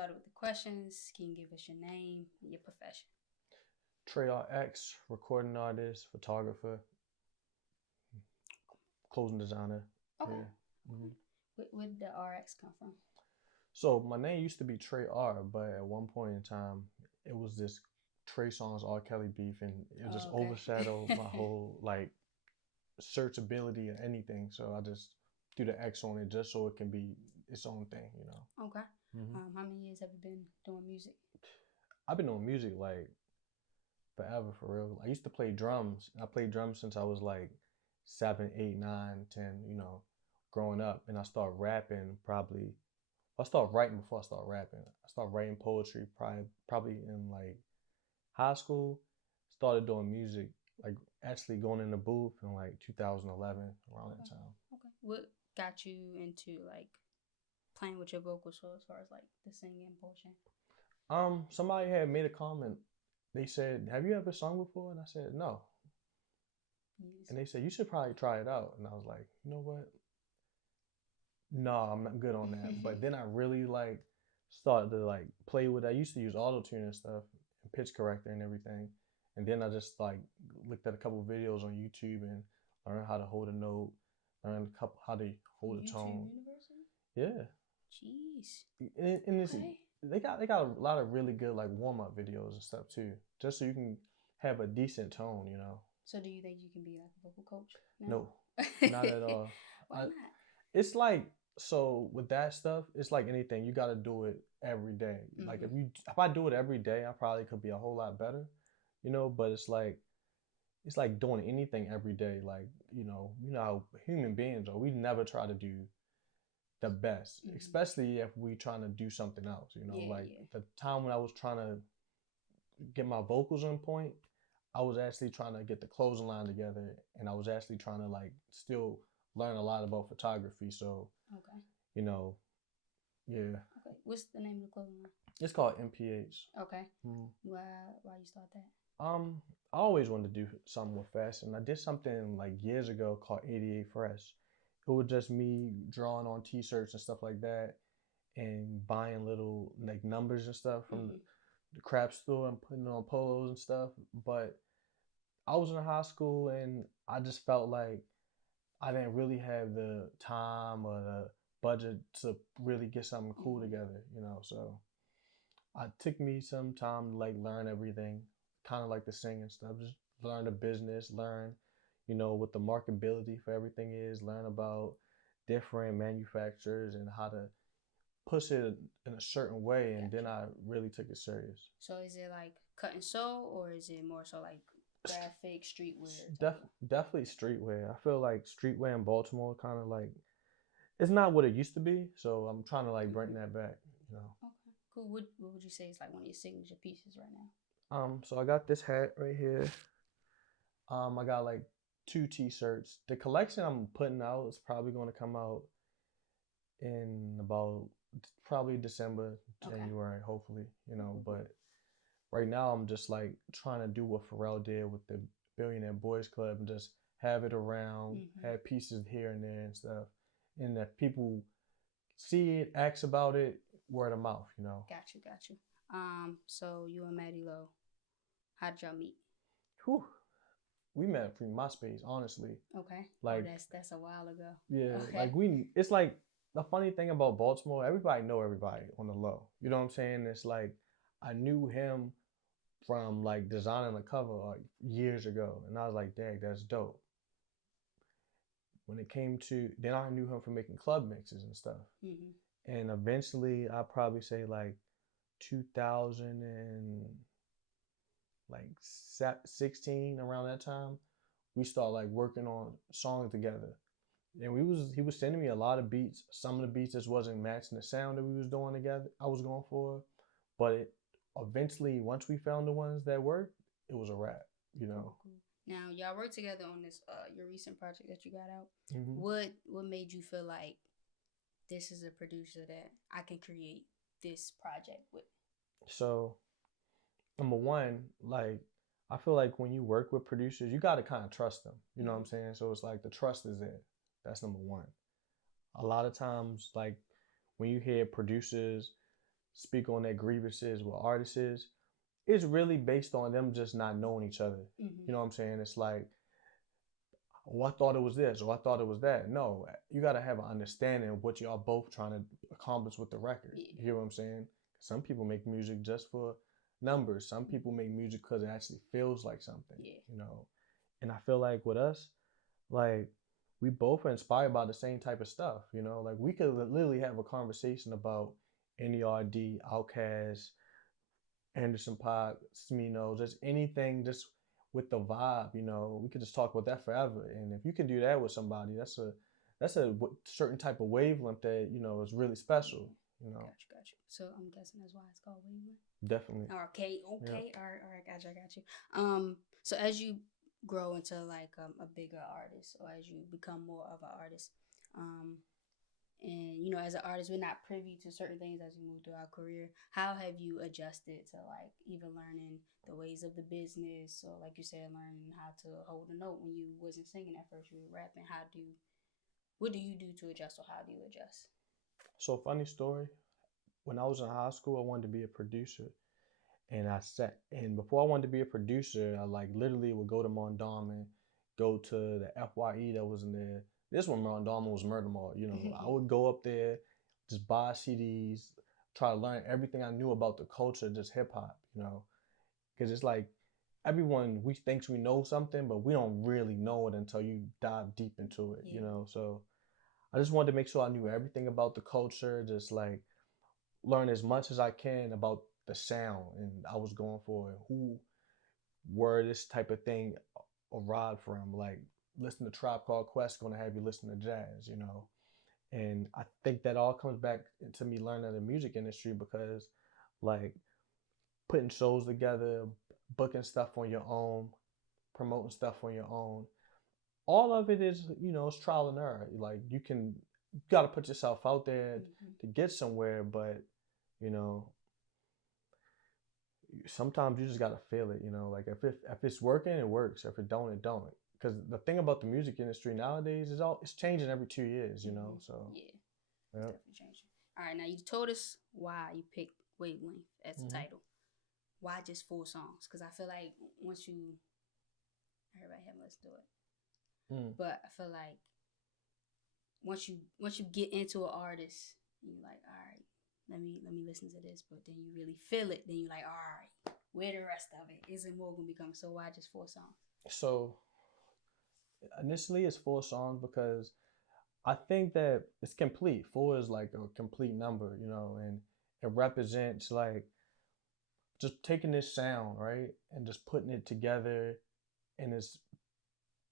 started with the questions. Can you give us your name and your profession? Trey RX, recording artist, photographer, clothing designer. Okay. Yeah. hmm Where did the RX come from? So my name used to be Trey R, but at one point in time, it was this Trey Songz R. Kelly beef, and it just Oh, okay. overshadowed my whole like searchability or anything. So I just threw the X on it just so it can be its own thing, you know. Okay. hmm How many years have you been doing music? I've been doing music like forever for real. I used to play drums. I played drums since I was like 7, 8, 9, 10, you know, growing up. And I started rapping probably I started writing before I started rapping. I started writing poetry probably in like high school. Started doing music, like actually going in the booth in like 2011 around Okay. that time. Okay. What got you into like playing with your vocals so as far as like the singing portion? Somebody had made a comment. They said, "Have you ever sung before?" And I said, "No." Yes. And they said, "You should probably try it out." And I was like, "You know what? No, I'm not good on that." But then I really like started to like play with. I used to use auto tune and stuff, and pitch corrector and everything. And then I just like looked at a couple videos on YouTube and learned how to hold a note, learned a couple how to hold a YouTube tone. University? Yeah, Jeez. and it's, Okay. they got a lot of really good like warm up videos and stuff too, just so you can have a decent tone. You know. So do you think you can be like a vocal coach now? No, not at all. Why I, not? it's like so with that stuff, it's like anything. You got to do it every day. Like Mm-hmm. if I do it every day, I probably could be a whole lot better, you know. But it's like doing anything every day. Like you know how human beings are. We never try to do the best, Mm-hmm. especially if we trying to do something else. You know, Yeah, like yeah. the time when I was trying to get my vocals on point, I was actually trying to get the closing line together, and I was actually trying to like still learn a lot about photography. So Okay. you know, yeah, Okay. What's the name of the clothing line? it's called MPH. Okay. Mhm. Why you start that? Um, I always wanted to do something with fashion. I did something like years ago called 88 Fresh. It was just me drawing on T-shirts and stuff like that, and buying little like numbers and stuff from Mm-hmm. the crap store and putting it on polos and stuff. But I was in high school and I just felt like I didn't really have the time or the budget to really get something cool Mm-hmm. together, you know. So it took me some time to like learn everything, kind of like the singing stuff. Just learn the business, learn, you know, what the marketability for everything is, learn about different manufacturers and how to push it in a certain way. And then Gotcha. I really took it serious. So is it like cut and sew, or is it more so like graphic streetwear type Def- of? Definitely streetwear. I feel like streetwear in Baltimore kind of like it's not what it used to be. So I'm trying to like bring Mm-hmm. that back, you know. Okay. Cool. What would you say is like one of your signature pieces right now? So I got this hat right here. I got like two t-shirts. The collection I'm putting out is probably going to come out in about probably December, Okay. January, hopefully, you Cool, know. cool, cool. But right now I'm just like trying to do what Pharrell did with the Billionaire Boys Club and just have it around, Mm-hmm. have pieces here and there and stuff. And that people see it, ask about it, word of mouth, you know. Got you, got you. So you and Maddie Lowe, how did y'all meet? Whew. We met through MySpace, honestly. Okay. Oh, Like, that's a while ago. yeah, Okay. it's like the funny thing about Baltimore, everybody know everybody on the low. You know what I'm saying? It's like I knew him from like designing the cover like years ago, and I was like, "Dang, that's dope." When it came to, then I knew him from making club mixes and stuff, Mm-hmm. and eventually, I probably say like 2000 and like 16 around that time, we started like working on songs together. And he was sending me a lot of beats. Some of the beats just wasn't matching the sound that we was doing together. I was going for, but it eventually once we found the ones that worked, it was a wrap. You Cool, know. cool. Now y'all worked together on this your recent project that you got out. hmm What made you feel like this is a producer that I can create this project with? So number one, like I feel like when you work with producers, you got to kind of trust them. You know what I'm Mm-hmm. saying? So it's like the trust is there. That's number one. A lot of times, like when you hear producers speak on their grievances with artists is, it's really based on them just not knowing each other. Mm-hmm. You know what I'm saying? It's like, oh, I thought it was this, or I thought it was that. No, you got to have an understanding of what y'all both trying to accomplish with the record. Yeah. You hear what I'm saying? Some people make music just for numbers. Some people make music because it actually feels like something. Yeah. You know, and I feel like with us, like we both are inspired by the same type of stuff. You know, like we could literally have a conversation about NERD, Outkast, Anderson .Paak, Smino, just anything, just with the vibe. You know, we could just talk about that forever. And if you can do that with somebody, that's a certain type of wavelength that is really special. You know, Got you. So I'm guessing that's why it's called wavelength. definitely. Okay. Yeah. All right, got you. So as you grow into like a bigger artist, or as you become more of an artist, and as an artist, we're not privy to certain things as we move through our career. How have you adjusted to like even learning the ways of the business, or like you said, learning how to hold a note when you wasn't singing at first, you were rapping? What do you do to adjust, or how do you adjust? So funny story. When I was in high school, I wanted to be a producer. And before I wanted to be a producer, I like literally would go to Mondawmin, go to the FYE that was in there. This one, Mondawmin was Murder Mall. I would go up there, just buy CDs, try to learn everything I knew about the culture, just hip hop. Because it's like everyone we thinks we know something, but we don't really know it until you dive deep into it. Yeah. So I just wanted to make sure I knew everything about the culture, just like learn as much as I can about the sound, and I was going for who where this type of thing arrived from. Like listen to Tribe Called Quest, gonna have you listen to jazz. And I think that all comes back to me learning the music industry, because like putting shows together, booking stuff on your own, promoting stuff on your own, all of it is it's trial and error. Like you got to put yourself out there to get somewhere, but you know sometimes you just gotta feel it. Like if it's working, it works. If it don't, it don't. Because the thing about the music industry nowadays is it's changing every 2 years. So Yeah, yeah. definitely changing. All right, now you told us why you picked Wavelength as the title. Why just 4 songs? Because I feel like once you, everybody haven't listened to it, but I feel like once you get into an artist, you're like, all right, let me listen to this. But then you really feel it. Then you're like, all right, where the rest of it? Isn't more gonna become? So why just 4 songs? So initially it's 4 songs because I think that it's complete. 4 is like a complete number, and it represents like just taking this sound, right, and just putting it together in its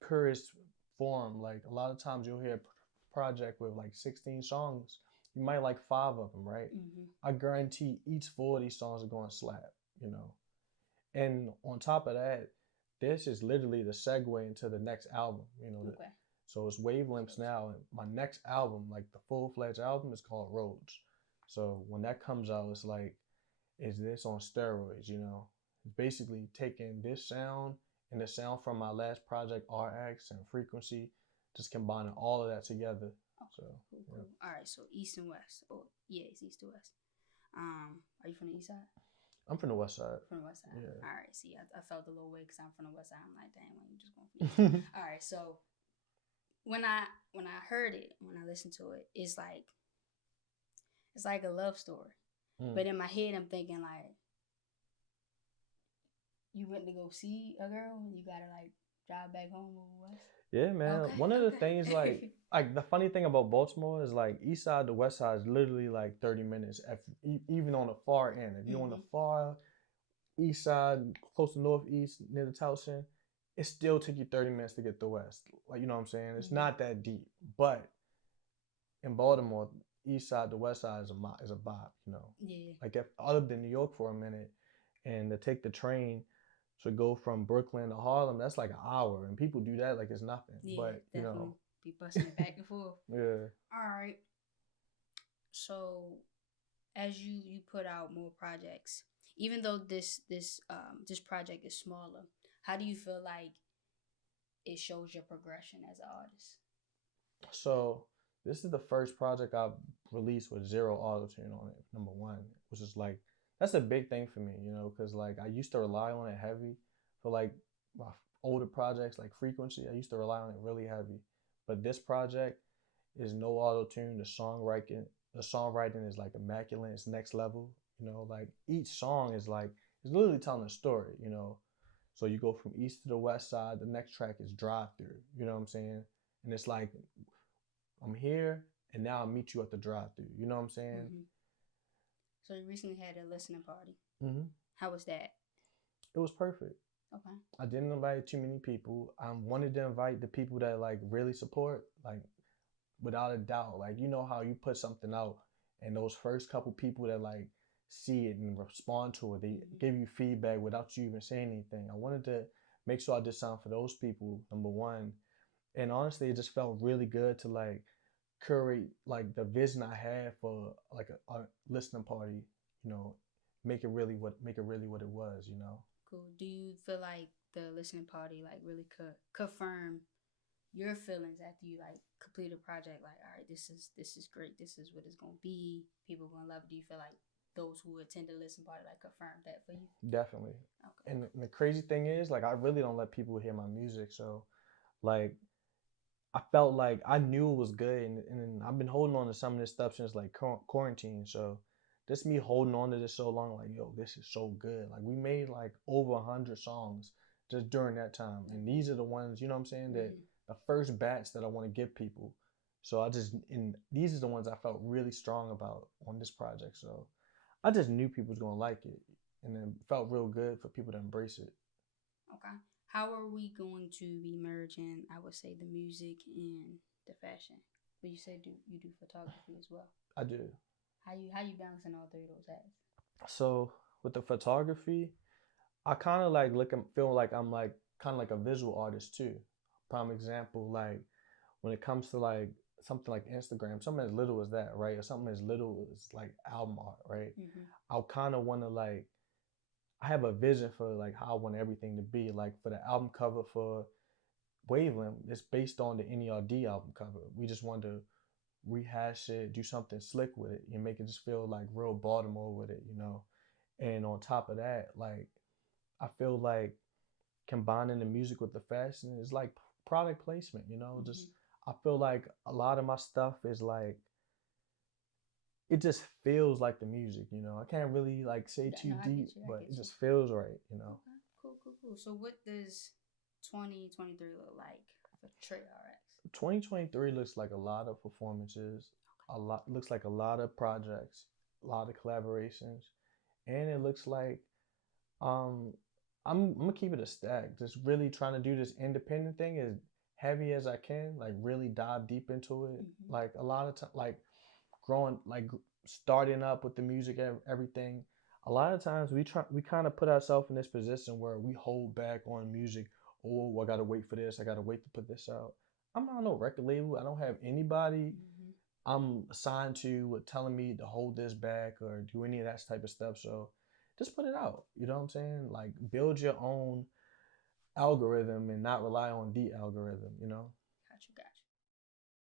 purest form. Like a lot of times you'll hear a project with like 16 songs. You might like 5 of them, right? I guarantee each 4 of these songs are going to slap. And on top of that, this is literally the segue into the next album. Okay. So it's Wavelengths now, and my next album, like the full-fledged album, is called Roads. So when that comes out, it's like, is this on steroids? It's basically taking this sound and the sound from my last project, RX and Frequency, just combining all of that together. Okay. So cool. Yeah. All right, so East and West. Oh yeah, it's East to West. Are you from the East side? I'm from the West Side. From the West side. Yeah. All right. See, I felt a little way because I'm from the West side. I'm like, damn, why you just going for East? All right. So when I heard it, when I listened to it, it's like a love story. But in my head, I'm thinking like, you went to go see a girl, and you gotta like drive back home over West. Yeah, man. Okay, One of the things like the funny thing about Baltimore is like East Side to West Side is literally like 30 minutes, even on the far end. If you're on the far East Side, close to Northeast, near the Towson, it still took you 30 minutes to get to West. Like, you know what I'm saying? It's not that deep. But in Baltimore, East Side to West Side is a vibe. Yeah. Like if I lived in New York for a minute, and to take the train to go from Brooklyn to Harlem, that's like an hour, and people do that like it's nothing. Yeah, but definitely be busting it back and forth. Yeah. All right. So, as you put out more projects, even though this project is smaller, how do you feel like it shows your progression as an artist? So this is the first project I've released with zero auto tune on it. Number one, which is like that's a big thing for me, you know, because like I used to rely on it heavy for like my older projects like Frequency. I used to rely on it really heavy, but this project is no auto tune. The songwriting is like immaculate. It's next level. You know, like each song is like it's literally telling a story. You know, so you go from east to the west side. The next track is Drive Through. You know what I'm saying? And it's like I'm here, and now I'll meet you at the drive through. You know what I'm saying? Mm-hmm. So you recently had a listening party. Hmm. How was that? It was perfect. Okay. I didn't invite too many people. I wanted to invite the people that like really support, like without a doubt. Like you know how you put something out, and those first couple people that like see it and respond to it, they Mm-hmm. give you feedback without you even saying anything. I wanted to make sure I did something for those people. Number one, and honestly, it just felt really good to like curate like the vision I had for like a listening party. You know, make it really what it was. You know. Cool. Do you feel like the listening party like really could confirm your feelings after you like complete a project? Like, all right, this is great. This is what it's gonna be. People gonna love it. Do you feel like those who attend the listening party like confirmed that for you? Definitely. Okay. And the crazy thing is, like, I really don't let people hear my music. So, like, I felt like I knew it was good, and I've been holding on to some of this stuff since like quarantine. So, just me holding on to this so long, like, yo, this is so good. Like, we made like over 100 songs just during that time, and Mm-hmm. these are the ones, you know what I'm saying, that Mm-hmm. the first batch that I want to give people. So and these are the ones I felt really strong about on this project. So, I just knew people was gonna like it, and it felt real good for people to embrace it. Okay. How are we going to be merging? I would say the music and the fashion. But you say you do photography as well. I do. How you balancing all three of those hats? So with the photography, I kind of like look and feel like I'm like kind of like a visual artist too. Prime example, like when it comes to like something like Instagram, something as little as that, right? Or something as little as like album art, right? Mm-hmm. I'll kind of want to like I have a vision for like how I want everything to be. Like for the album cover for Waveland, it's based on the NERD album cover. We just wanted to rehash it, do something slick with it, and make it just feel like real Baltimore with it, you know. And on top of that, like I feel like combining the music with the fashion is like product placement, you know. Mm-hmm. Just I feel like a lot of my stuff is like it just feels like the music, you know. I can't really like say too No, I deep, get you. I but get it you. just feels right, you know. Okay. Cool. Cool. Cool. So what does 2023 look like for Trey RX? 2023 looks like a lot of performances, a lot looks like a lot of projects, a lot of collaborations, and it looks like um I'm gonna keep it a stack. Just really trying to do this independent thing as heavy as I can, like really dive deep into it. Mm-hmm. Like a lot of time, like growing, like starting up with the music, everything. A lot of times we kind of put ourselves in this position where we hold back on music. Oh, I gotta wait for this. I gotta wait to put this out. I'm not no record label. I don't have anybody Mm-hmm. I'm assigned to telling me to hold this back or do any of that type of stuff. So just put it out. You know what I'm saying? Like build your own algorithm and not rely on the algorithm, you know? Got you.